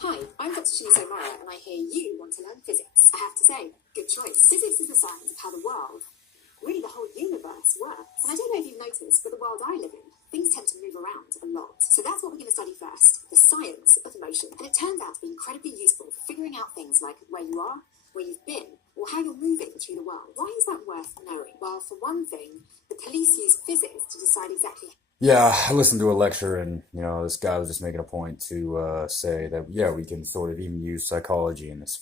Hi, I'm Dr. Shiniso Mora, and I hear you want to learn physics. I have to say, good choice. Physics is the science of how the world, really the whole universe, works. And I don't know if you've noticed, but the world I live in, things tend to move around a lot. So that's what we're going to study first, the science of motion. And it turns out to be incredibly useful for figuring out things like where you are, where you've been, or how you're moving through the world. Why is that worth knowing? Well, for one thing, the police use physics to decide exactly. Yeah, I listened to a lecture, and this guy was just making a point to say that yeah, we can sort of even use psychology in this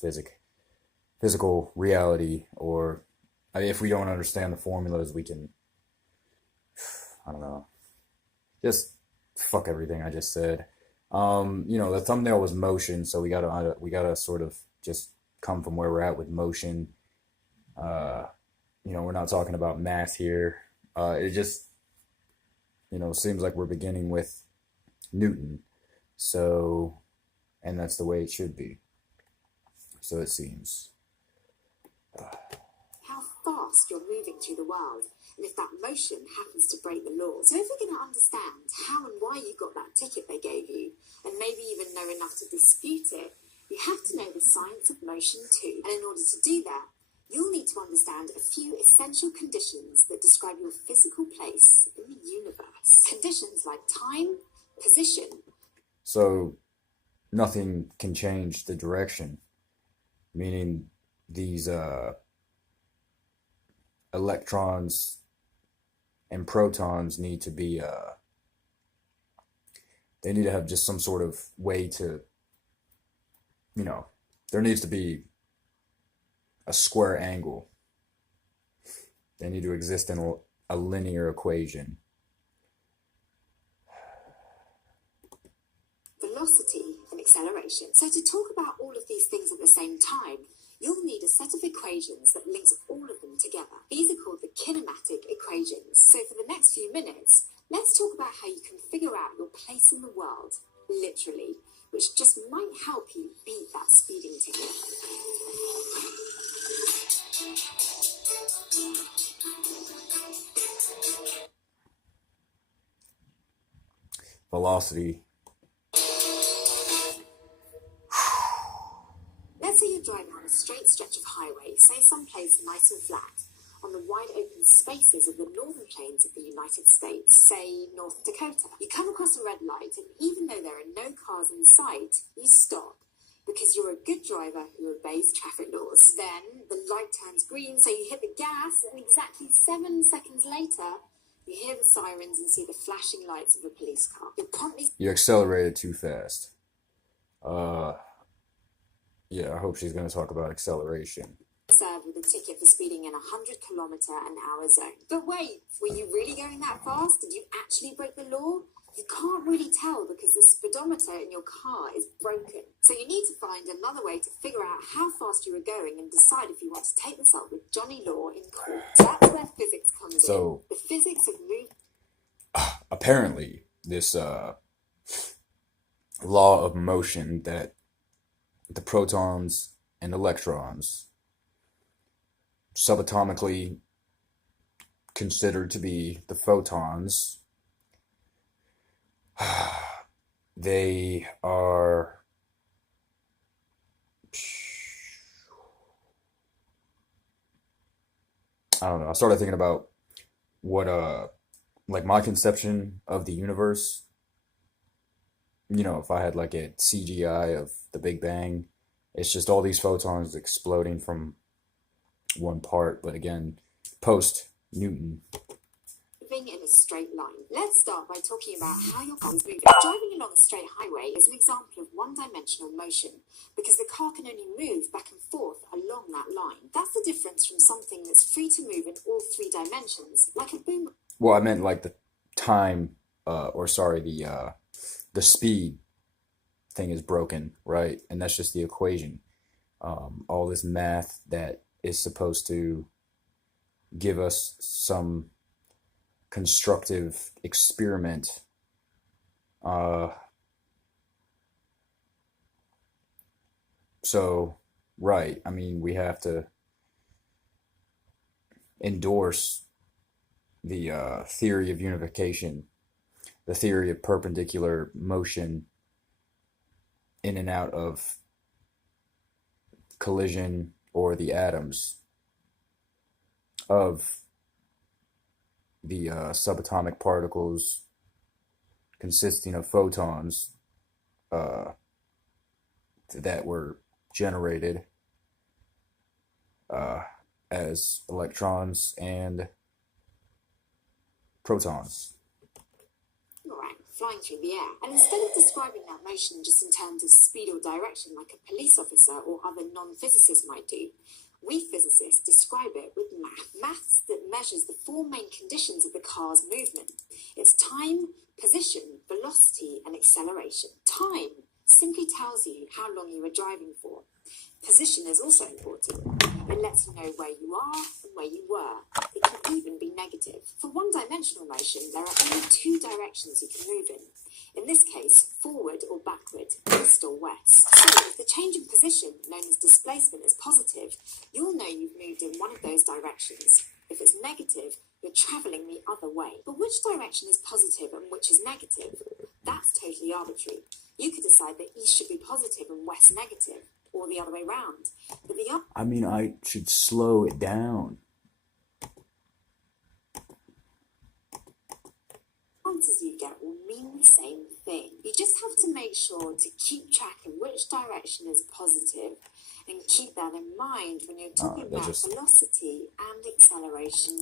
physical reality, or if we don't understand the formulas, we can, I don't know, just fuck everything I just said. The thumbnail was motion, so we gotta sort of just come from where we're at with motion. Uh, we're not talking about math here. It just seems like we're beginning with Newton. So, and that's the way it should be. So it seems. How fast you're moving through the world, and if that motion happens to break the law. So if we're going to understand how and why you got that ticket they gave you, and maybe even know enough to dispute it, you have to know the science of motion too. And in order to do that, you'll need to understand a few essential conditions that describe your physical place in the universe. Conditions like time, position. So nothing can change the direction, meaning these electrons and protons need to be they need to have just some sort of way to, there needs to be a square angle. They need to exist in a linear equation. Velocity and acceleration. So to talk about all of these things at the same time, you'll need a set of equations that links all of them together. These are called the kinematic equations. So for the next few minutes, let's talk about how you can figure out your place in the world, literally, which just might help you beat that speeding ticket. Velocity. Let's say you're driving on a straight stretch of highway, say someplace nice and flat, on the wide open spaces of the northern plains of the United States, say North Dakota. You come across a red light, and even though there are no cars in sight, you stop, because you're a good driver who obeys traffic laws. Then the light turns green, so you hit the gas, and exactly 7 seconds later, you hear the sirens and see the flashing lights of a police car. You accelerated too fast. Yeah, I hope she's going to talk about acceleration. Served with a ticket for speeding in a 100-kilometer-an-hour zone. But wait, were you really going that fast? Did you actually break the law? You can't really tell because the speedometer in your car is broken. So you need to find another way to figure out how fast you were going and decide if you want to take this up with Johnny Law in court. That's where physics comes in. The physics of movement. Apparently, this law of motion that the protons and electrons, subatomically considered to be the photons, they are I don't know. I started thinking about what like my conception of the universe. If I had like a CGI of the Big Bang, it's just all these photons exploding from one part. But again, post Newton. Moving in a straight line. Let's start by talking about how your car is moving. Driving along a straight highway is an example of one-dimensional motion because the car can only move back and forth along that line. That's the difference from something that's free to move in all 3 dimensions, like a boom. Well, I meant like the time, the speed thing is broken, right? And that's just the equation. All this math that is supposed to give us some constructive experiment. So, right, I mean, we have to endorse the theory of unification, the theory of perpendicular motion in and out of collision, or the atoms of the subatomic particles consisting of photons that were generated as electrons and protons. Boomerang flying through the air. And instead of describing that motion just in terms of speed or direction like a police officer or other non-physicists might do, we physicists describe it with maths that measures the four main conditions of the car's movement. It's time, position, velocity, and acceleration. Time simply tells you how long you were driving for. Position is also important. It lets you know where you are and where you were. It can even be negative. For one-dimensional motion, there are only two directions you can move in. In this case, forward or backward, east or west. So if the change in position, known as displacement, is positive, you'll know you've moved in one of those directions. If it's negative, you're travelling the other way. But which direction is positive and which is negative? That's totally arbitrary. You could decide that east should be positive and west negative, or the other way round. But I should slow it down. answers you get will mean the same thing. You just have to make sure to keep track of which direction is positive and keep that in mind when you're talking about velocity and acceleration.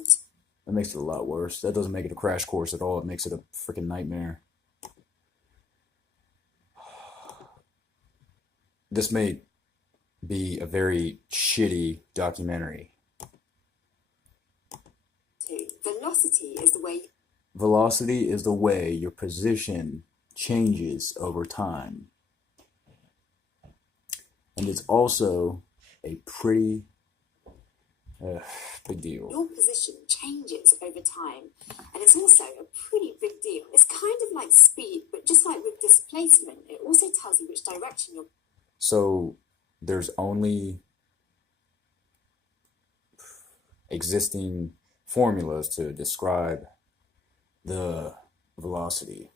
That makes it a lot worse. That doesn't make it a crash course at all. It makes it a freaking nightmare. This may be a very shitty documentary. Velocity is the way your position changes over time. And it's also a pretty big deal. Your position changes over time, and it's also a pretty big deal. It's kind of like speed, but just like with displacement, it also tells you which direction you're... So there's only existing formulas to describe the velocity.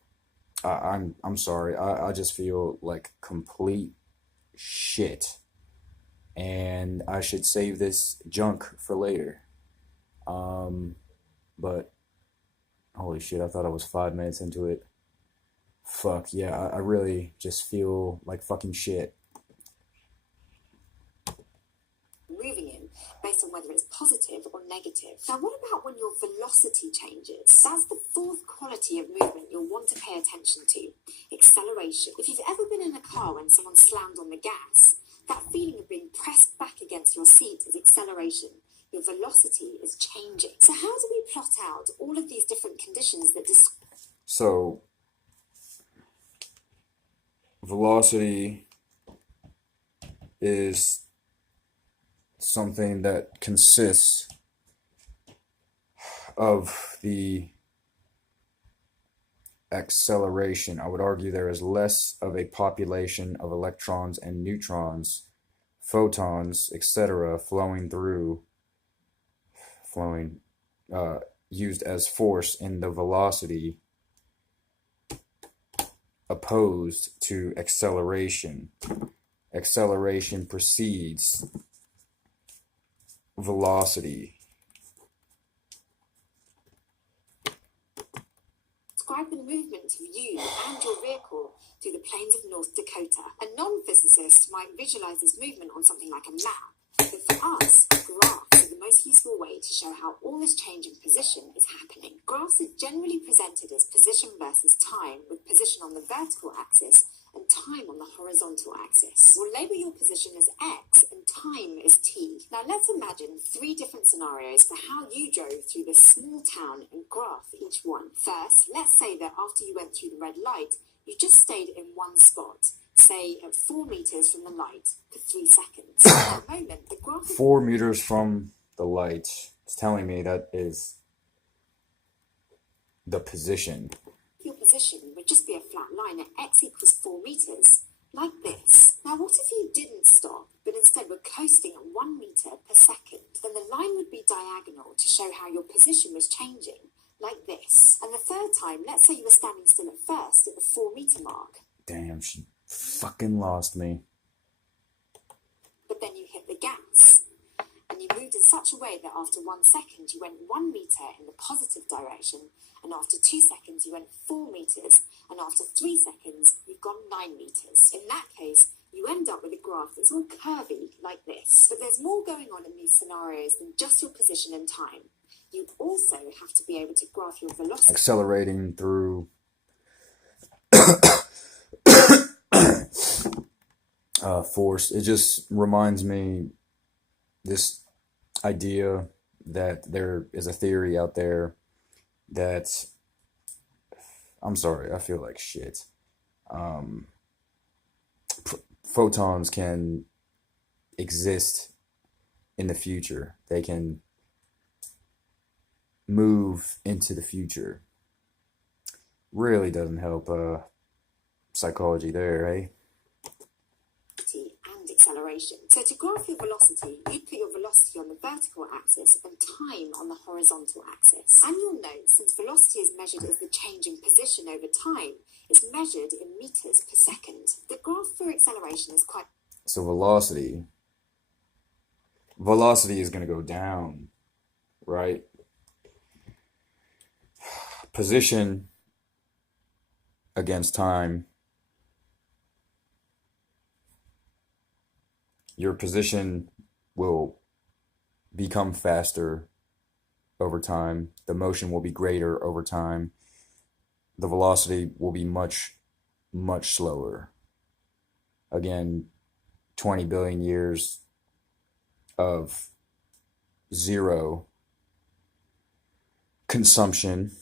I'm sorry. I just feel like complete shit, and I should save this junk for later. But holy shit, I thought I was 5 minutes into it. Fuck yeah, I really just feel like fucking shit. Moving in based on whether it's positive or negative. Now, what about when your velocity changes? That's the fourth quality of movement you'll want to pay attention to: acceleration. If you've ever been in a car when someone slammed on the gas, that feeling of being pressed back against your seat is acceleration. Your velocity is changing. So how do we plot out all of these different conditions that So, velocity is something that consists of the acceleration. I would argue there is less of a population of electrons and neutrons, photons, etc. Used as force in the velocity, opposed to acceleration. Acceleration precedes velocity. Describe the movement of you and your vehicle through the plains of North Dakota. A non-physicist might visualize this movement on something like a map, but for us, graphs are the most useful way to show how all this change in position is happening. Graphs are generally presented as position versus time, with position on the vertical axis and time on the horizontal axis. We'll label your position as X and time as T. Now let's imagine 3 different scenarios for how you drove through this small town and graph each one. First, let's say that after you went through the red light, you just stayed in one spot, say at 4 meters from the light for 3 seconds. At that moment, the graph... 4 meters from the light. It's telling me that is the position. Your position would just be a flat line at x equals 4 meters, like this. Now what if you didn't stop, but instead were coasting at 1 meter per second? Then the line would be diagonal to show how your position was changing, like this. And the third time, let's say you were standing still at first at the 4 meter mark. Damn, she fucking lost me. But then you hit the gas. And you moved in such a way that after 1 second, you went 1 meter in the positive direction, and after 2 seconds, you went 4 meters, and after 3 seconds, you've gone 9 meters. In that case, you end up with a graph that's all curvy like this. But there's more going on in these scenarios than just your position and time. You also have to be able to graph your velocity. Accelerating through force. It just reminds me this idea that there is a theory out there that, I'm sorry, I feel like shit. Photons can exist in the future. They can move into the future. Really doesn't help psychology there, eh? And acceleration. So to graph your velocity, you'd put your velocity on the vertical axis and time on the horizontal axis. And you'll note, since velocity is measured as the change in position over time, it's measured in meters per second. The graph for acceleration is quite... So velocity is going to go down, right? Position against time. Your position will become faster over time. The motion will be greater over time. The velocity will be much, much slower. Again, 20 billion years of zero consumption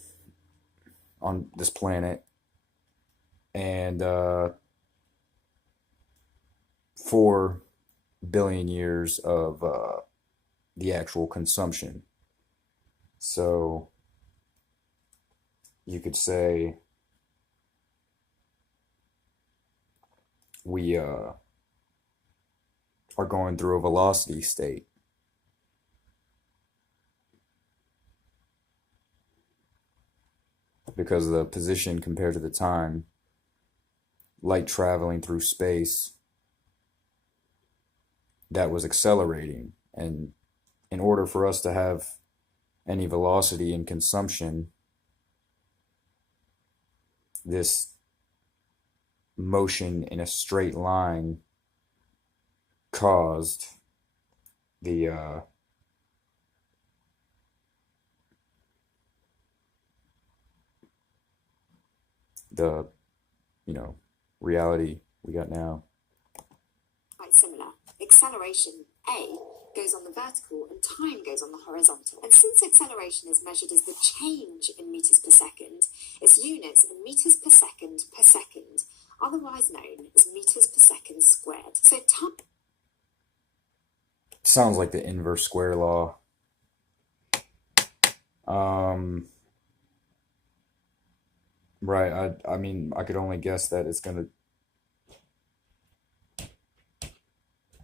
on this planet, and 4 billion years of the actual consumption. So you could say we are going through a velocity state. Because of the position compared to the time, light traveling through space, that was accelerating. And in order for us to have any velocity in consumption, this motion in a straight line caused the reality we got now. Quite similar. Acceleration, A, goes on the vertical and time goes on the horizontal. And since acceleration is measured as the change in meters per second, its units are meters per second, otherwise known as meters per second squared. So time... Sounds like the inverse square law. Right, I mean, I could only guess that it's going to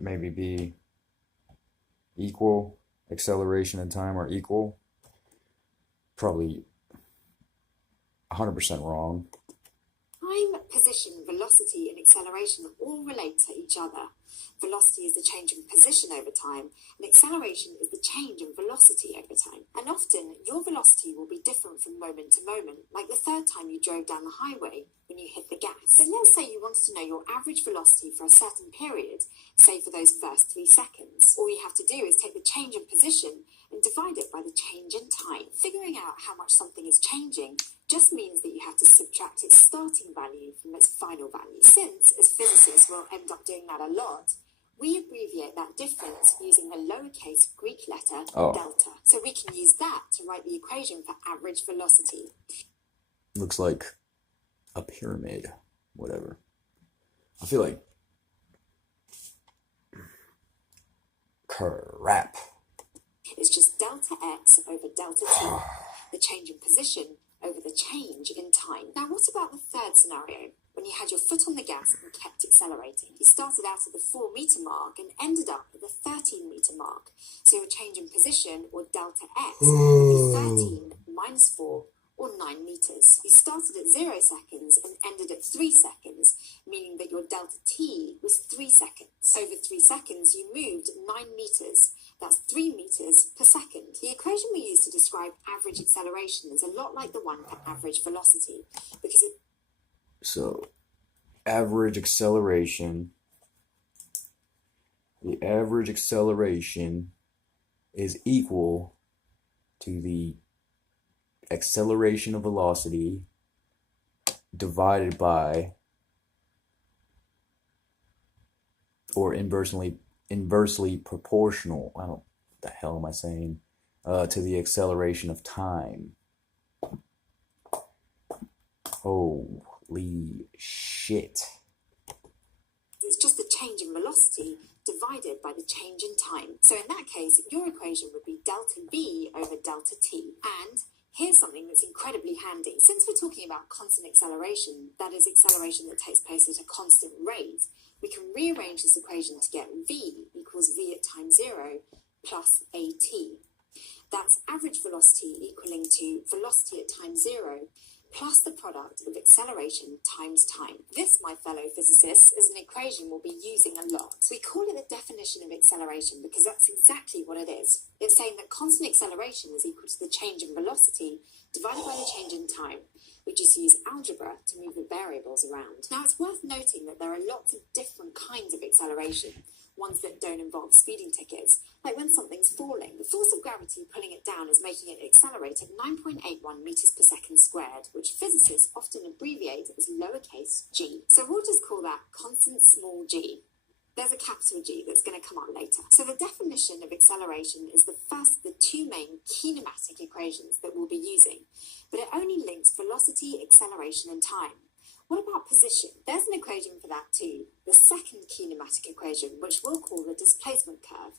maybe be equal. Acceleration and time are equal. Probably 100% wrong. Time, position, velocity, and acceleration all relate to each other. Velocity is the change in position over time, and acceleration is the change in velocity over time. And often, your velocity will be different from moment to moment, like the third time you drove down the highway when you hit the gas. But let's say you wanted to know your average velocity for a certain period, say for those first 3 seconds. All you have to do is take the change in position and divide it by the change in time. Figuring out how much something is changing just means that you have to subtract its starting value from its final value. Since, as physicists will end up doing that a lot, we abbreviate that difference using the lowercase Greek letter delta. So we can use that to write the equation for average velocity. Looks like a pyramid, whatever. I feel like crap. It's just delta x over delta t, the change in position over the change in time. Now, what about the third scenario, when you had your foot on the gas and kept accelerating? You started out at the 4 meter mark and ended up at the 13 meter mark. So your change in position, or delta x, would be 13 minus 4, or or 9 meters. You started at 0 seconds and ended at 3 seconds, meaning that your delta t was 3 seconds. Over 3 seconds, you moved 9 meters. That's 3 meters per second. The equation we use to describe average acceleration is a lot like the one for average velocity, because it... So, average acceleration, the average acceleration is equal to the acceleration of velocity divided by, or inversely proportional, I don't, what the hell am I saying, to the acceleration of time. Holy shit. It's just the change in velocity divided by the change in time. So in that case, your equation would be delta v over delta t. And here's something that's incredibly handy. Since we're talking about constant acceleration, that is acceleration that takes place at a constant rate, we can rearrange this equation to get v equals v at time 0 plus at. That's average velocity equaling to velocity at time 0 plus the product of acceleration times time. This, my fellow physicists, is an equation we'll be using a lot. We call it the definition of acceleration because that's exactly what it is. It's saying that constant acceleration is equal to the change in velocity divided by the change in time. We just use algebra to move the variables around. Now, it's worth noting that there are lots of different kinds of acceleration, ones that don't involve speeding tickets, like when something's falling. The force of gravity pulling it down is making it accelerate at 9.81 meters per second squared, which physicists often abbreviate as lowercase g. So we'll just call that constant small g. There's a capital G that's going to come up later. So the definition of acceleration is the first of the two main kinematic equations that we'll be using, but it only links velocity, acceleration, and time. What about position? There's an equation for that too, the second kinematic equation, which we'll call the displacement curve,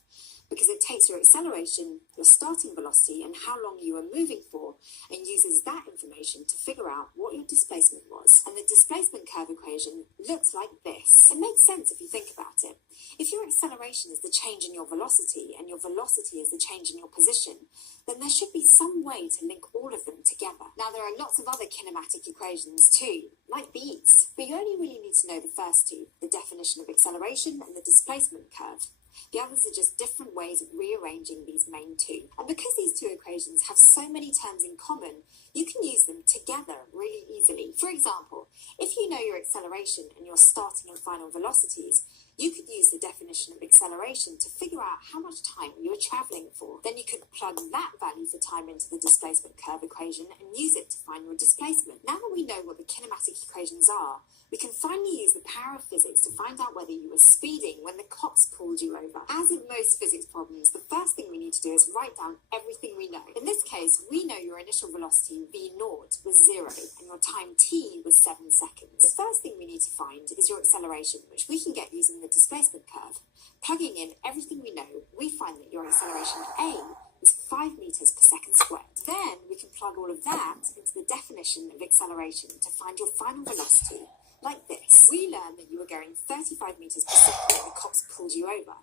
because it takes your acceleration, your starting velocity, and how long you were moving for, and uses that information to figure out what your displacement was. And the displacement curve equation looks like this. It makes sense if you think about it. If your acceleration is the change in your velocity, and your velocity is the change in your position, then there should be some way to link all of them together. Now, there are lots of other kinematic equations too, like these, but you only really need to know the first two, the definition of acceleration and the displacement curve. The others are just different ways of rearranging these main two. And because these two equations have so many terms in common, you can use them together really easily. For example, if you know your acceleration and your starting and final velocities, you could use the definition of acceleration to figure out how much time you were traveling for. Then you could plug that value for time into the displacement curve equation and use it to find your displacement. Now that we know what the kinematic equations are, we can finally use the power of physics to find out whether you were speeding when the cops pulled you over. As in most physics problems, the first thing we need to do is write down everything we know. In this case, we know your initial velocity v0 was 0 and your time t was 7 seconds. The first thing we need to find is your acceleration, which we can get using the displacement curve. Plugging in everything we know, we find that your acceleration a is 5 meters per second squared. Then we can plug all of that into the definition of acceleration to find your final velocity. Like this. We learned that you were going 35 meters per second when the cops pulled you over.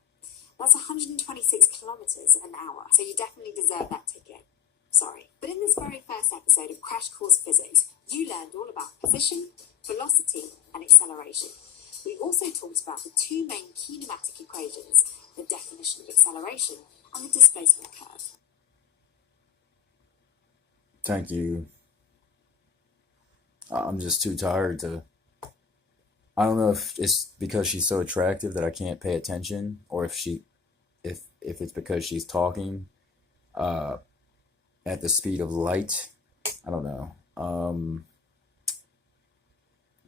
That's 126 kilometers an hour, so you definitely deserve that ticket. Sorry. But in this very first episode of Crash Course Physics, you learned all about position, velocity, and acceleration. We also talked about the two main kinematic equations, the definition of acceleration and the displacement curve. Thank you. I'm just too tired to... I don't know if it's because she's so attractive that I can't pay attention, or if it's because she's talking at the speed of light. I don't know.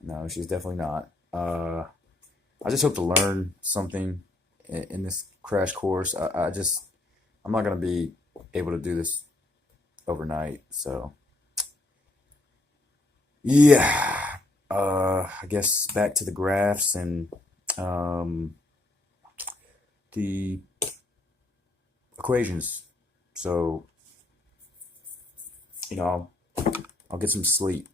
No, she's definitely not. I just hope to learn something in this crash course. I'm not gonna be able to do this overnight, so yeah. I guess back to the graphs and the equations. So, I'll get some sleep.